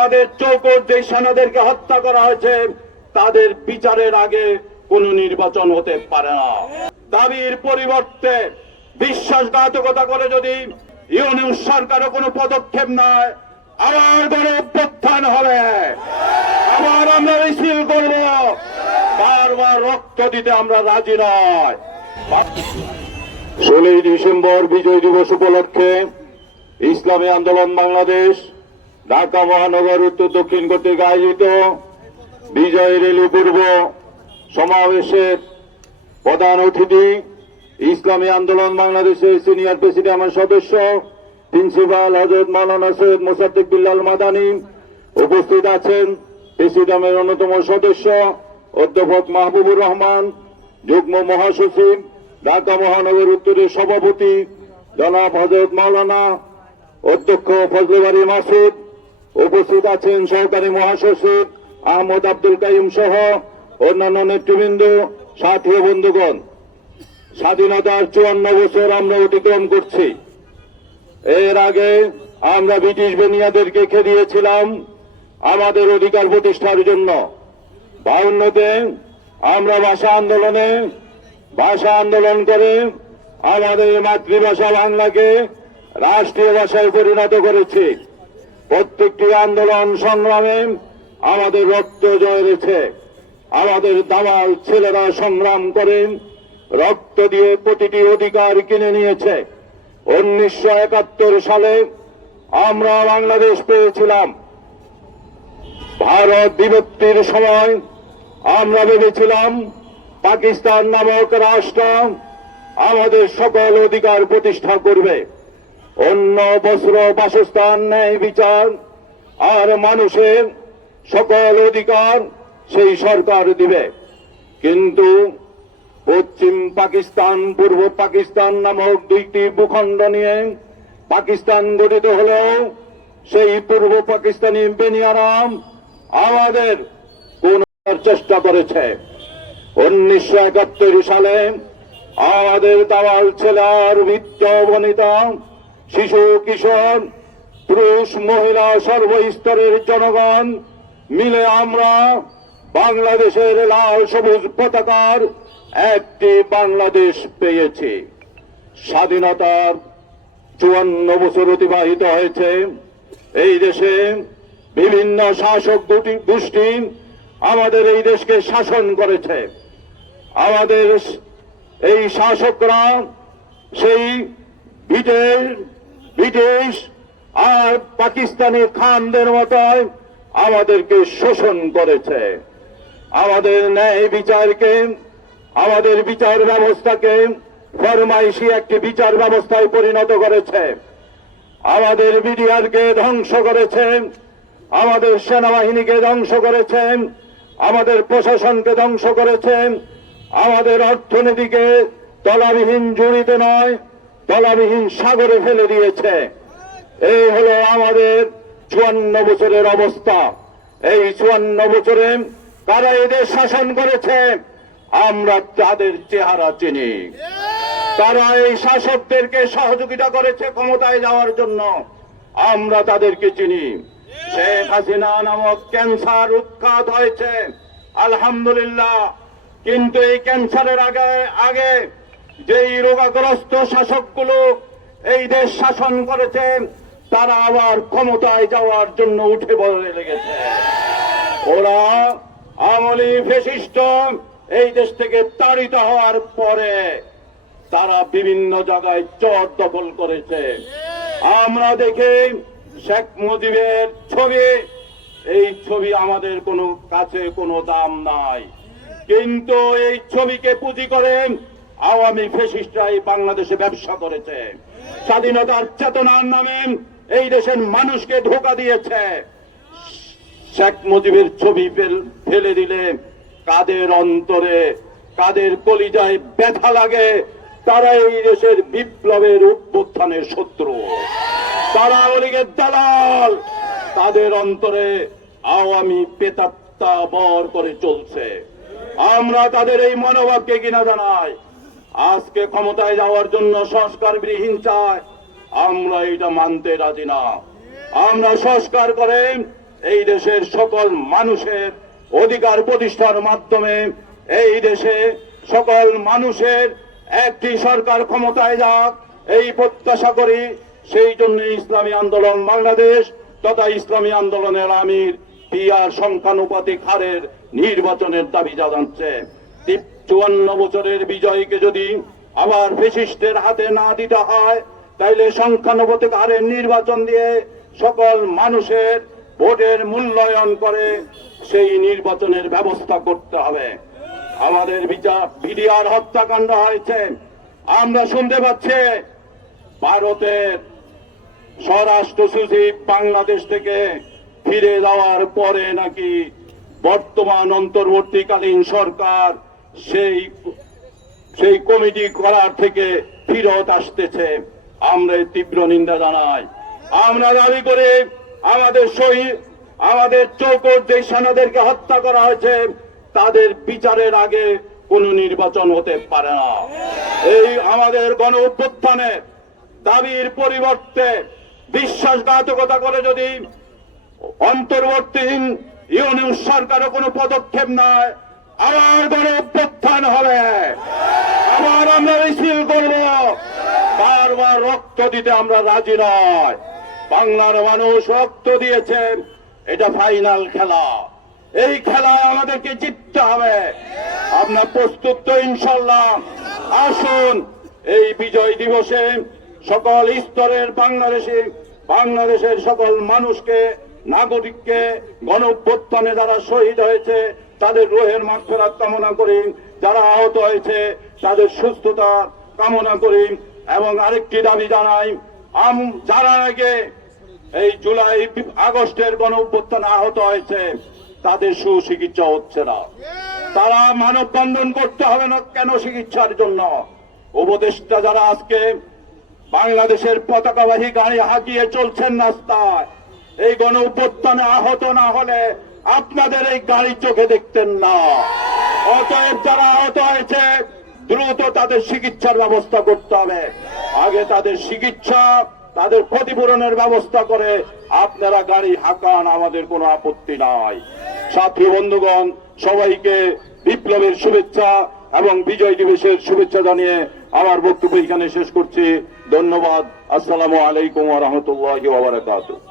আমাদের চৌকট যে সেনাদেরকে হত্যা করা হয়েছে তাদের বিচারের আগে কোন নির্বাচন হতে পারে না। দাবির পরিবর্তে বিশ্বাসঘাতকতা করে যদি ইউনিয়ন সরকারও কোনো পদক্ষেপ নেয়, আবার গণ অভ্যুত্থান হবে, আবার আমরা মিছিল করব, বারবার রক্ত দিতে আমরা রাজি নয়। 16 ডিসেম্বর বিজয় দিবস উপলক্ষে ইসলামী আন্দোলন বাংলাদেশ ঢাকা মহানগর উত্তর দক্ষিণ কর্তৃক আয়োজিত বিজয় র্যালি পূর্ব সমাবেশের প্রধান অতিথি ইসলামী আন্দোলন বাংলাদেশের সিনিয়র প্রেসিডিয়ামের সদস্য প্রিন্সিপাল হযরত মাওলানা সৈয়দ মোসাদ্দেক বিল্লাল মাদানী, উপস্থিত আছেন প্রেসিডিয়ামের অন্যতম সদস্য অধ্যাপক মাহবুবুর রহমান, যুগ্ম মহাসচিব ঢাকা মহানগর উত্তরের সভাপতি জনাব হযরত মাওলানা অধ্যক্ষ ফজলে বারী মাসুদ, উপস্থিত আছেন সহকারী মহাসচিব আহমদ আব্দুল কাইম সহ অন্যান্য নেতৃবৃন্দ, সাথী ও বন্ধুগণ। স্বাধীনতার 54 বছর আমরা অতিক্রম করছি। এর আগে আমরা ব্রিটিশ বেনিয়াদেরকে খেদিয়েছিলাম আমাদের অধিকার প্রতিষ্ঠার জন্য। 52-তে আমরা ভাষা আন্দোলন করে আমাদের মাতৃভাষা বাংলাকে রাষ্ট্রীয় ভাষায় পরিণত করেছি। প্রত্যেকটি আন্দোলন সংগ্রামে আমাদের রক্ত জয় রয়েছে। আমাদের দামাল ছেলেরা সংগ্রাম করে রক্ত দিয়ে প্রতিটি অধিকার কিনে নিয়েছে। 1971 সালে আমরা বাংলাদেশ পেয়েছিলাম। ভারত বিভক্তির সময় আমরা ভেবেছিলাম পাকিস্তান নামক রাষ্ট্র আমাদের সকল অধিকার প্রতিষ্ঠা করবে, অন্য বস্ত্র, বাসস্থান, ন্যায় বিচার আর মানুষের সকল অধিকার সেই সরকার দিবে। কিন্তু পশ্চিম পাকিস্তান, পূর্ব পাকিস্তান নামক দুইটি ভূখণ্ড নিয়ে পাকিস্তান গঠিত হলেও সেই পূর্ব পাকিস্তানি বেনিয়ারা আমাদের কোন চেষ্টা করেছে। 1971 সালে আমাদের দামাল ছেলের বৃদ্ধ বনিতা, শিশু, কিশোর, পুরুষ, মহিলা, সর্বস্তরের জনগণ মিলে আমরা বাংলাদেশের লাল সবুজ পতাকার একটি বাংলাদেশ পেয়েছি। স্বাধীনতার 54 বছর অতিবাহিত হয়েছে। এই দেশে বিভিন্ন শাসক গোষ্ঠী আমাদের এই দেশকে শাসন করেছে। আমাদের এই শাসকরা সেই ব্রিটিশ আর পাকিস্তানি খানদের মতোই আমাদেরকে শোষণ করেছে। আমাদের ন্যায় বিচারকে, আমাদের বিচার ব্যবস্থাকে ফরমাইশি একটি বিচার ব্যবস্থায় পরিণত করেছে। আমাদের মিডিয়াকে ধ্বংস করেছে, আমাদের সেনাবাহিনীকে ধ্বংস করেছেন, আমাদের প্রশাসনকে ধ্বংস করেছেন, আমাদের অর্থনীতিকে তলাবিহীন জড়িত নয় তলাবিহীন সাগরে ফেলে দিয়েছে। এই হলো আমাদের 54 বছরের অবস্থা। এই 54 বছরে কারা এদের শাসন করেছে আমরা তাদের চেহারা চিনি। তারা এই শাসকদেরকে সহযোগিতা করেছে ক্ষমতায় যাওয়ার জন্য, আমরা তাদেরকে চিনি। শেখ হাসিনা নামক ক্যান্সার উৎখাত হয়েছে আলহামদুলিল্লাহ, কিন্তু এই ক্যান্সারের আগে যেই রোগাগ্রস্ত শাসকগুলো এই দেশ শাসন করেছে তারা আবার ক্ষমতায় যাওয়ার জন্য উঠে বলে লেগেছে। ওরা আমলি ফ্যাসিস্ট এই দেশ থেকে তাড়িত হওয়ার পরে তারা বিভিন্ন জায়গায় চর দখল করেছে। আমরা দেখি শেখ মুজিবের ছবি, এই ছবি আমাদের কোনো কাছে কোনো দাম নাই, কিন্তু এই ছবিকে পুঁজি করে আওয়ামী ফ্যাসিস্টরাই বাংলাদেশে ব্যবসা করেছে। স্বাধীনতার চেতনার নামে এই দেশের মানুষকে ধোঁকা দিয়েছে। শেখ মুজিবের ছবি ফেলে দিলে কাদের অন্তরে, কাদের কলিজায় ব্যথা লাগে, তারা এই দেশের বিপ্লবের উত্থানের শত্রু, তারা ওদিকে দালাল, তাদের অন্তরে আওয়ামী প্রেতাত্মা বর করে চলছে। আমরা তাদের এই মনোভাবকে কিনা জানাই। আজকে ক্ষমতায় যাওয়ার জন্য সংস্কার বিহীন চায়, আমরা এটা মানতে রাজি না। আমরা সংস্কার করে এই দেশের সকল মানুষের অধিকার প্রতিষ্ঠার মাধ্যমে এই দেশে সকল মানুষের একটি সরকার ক্ষমতায় যাক এই প্রত্যাশা করি। সেই জন্য ইসলামী আন্দোলন বাংলাদেশ তথা ইসলামী আন্দোলনের আমির পিআর সংখ্যানুপাতিক হারের নির্বাচনের দাবি জানাচ্ছে। 54 বছরের বিজয়কে যদি আবার ফ্যাসিস্টের হাতে না দিতে হয়, তাইলে সংখ্যানুপাতিক হারের নির্বাচন দিয়ে সকল মানুষের ভোটের মূল্যায়ন করে সেই নির্বাচনের ব্যবস্থা করতে হবে। আমাদের বিডিআর হত্যাকাণ্ড হয়েছে, আমরা শুনতে পাচ্ছি ভারতের স্বরাষ্ট্র সচিব বাংলাদেশ থেকে ফিরে যাওয়ার পরে নাকি বর্তমান অন্তর্বর্তীকালীন সরকার সেই কমিটি করার থেকে ফিরত আসতেছে। আমরা তীব্র নিন্দা জানাই। আমরা দাবি করি আমাদের শহীদ আমাদের চৌকর যে সেনাদেরকে হত্যা করা হয়েছে তাদের বিচারের আগে কোন নির্বাচন হতে পারে না। এই আমাদের গণ অভ্যুত্থানের দাবির পরিবর্তে বিশ্বাসঘাতকতা করে যদি অন্তর্বর্তী ইউনিয়ন সরকারও কোনো পদক্ষেপ নেয়, আবার গণ অভ্যুত্থান হবে, আবার আমরা মিছিল করব। বারবার রক্ত দিতে আমরা রাজি নয়। বাংলার মানুষ রক্ত দিয়েছে, এটা ফাইনাল খেলা, এই খেলায় আমাদেরকে জিততে হবে। আমরা প্রস্তুত তো ইনশাল্লাহ। আসুন এই বিজয় দিবসে সকল স্তরের বাংলাদেশের সকল মানুষকে, নাগরিককে গণ অভ্যুত্থানে যারা শহীদ হয়েছে তাদের রুহের মাগফিরাত কামনা করি, যারা আহত হয়েছে তাদের সুস্থতা কামনা করি। এবং আরেকটি দাবি জানাই, যারা আগে এই জুলাই আগস্টের গণ অভ্যুত্থানে আহত হয়েছে তাদের সুচিকিৎসা হচ্ছে না, তারা মানববন্ধন করতে হবে না কেন চিকিৎসার জন্য? উপদেষ্টা যারা আজকে বাংলাদেশের পতাকাবাহী গাড়ি হাঁকিয়ে চলছেন রাস্তায়, এই গণ অভ্যুত্থানে আহত না হলে আপনাদের এই গাড়ি চোখে দেখতেন না। অতএব যারা আহত হয়েছে দ্রুত তাদের চিকিৎসার ব্যবস্থা করতে হবে। আগে তাদের চিকিৎসা, তাদের ক্ষতিপূরণের ব্যবস্থা করে আপনারা গাড়ি হাঁকান, আমাদের কোনো আপত্তি নাই। সাথী বন্ধুগণ, সবাইকে বিপ্লবের শুভেচ্ছা এবং বিজয় দিবসের শুভেচ্ছা জানিয়ে আমার বক্তব্য এখানে শেষ করছি। ধন্যবাদ। আসসালামু আলাইকুম ওয়া রাহমাতুল্লাহি ওয়া বারাকাতুহু।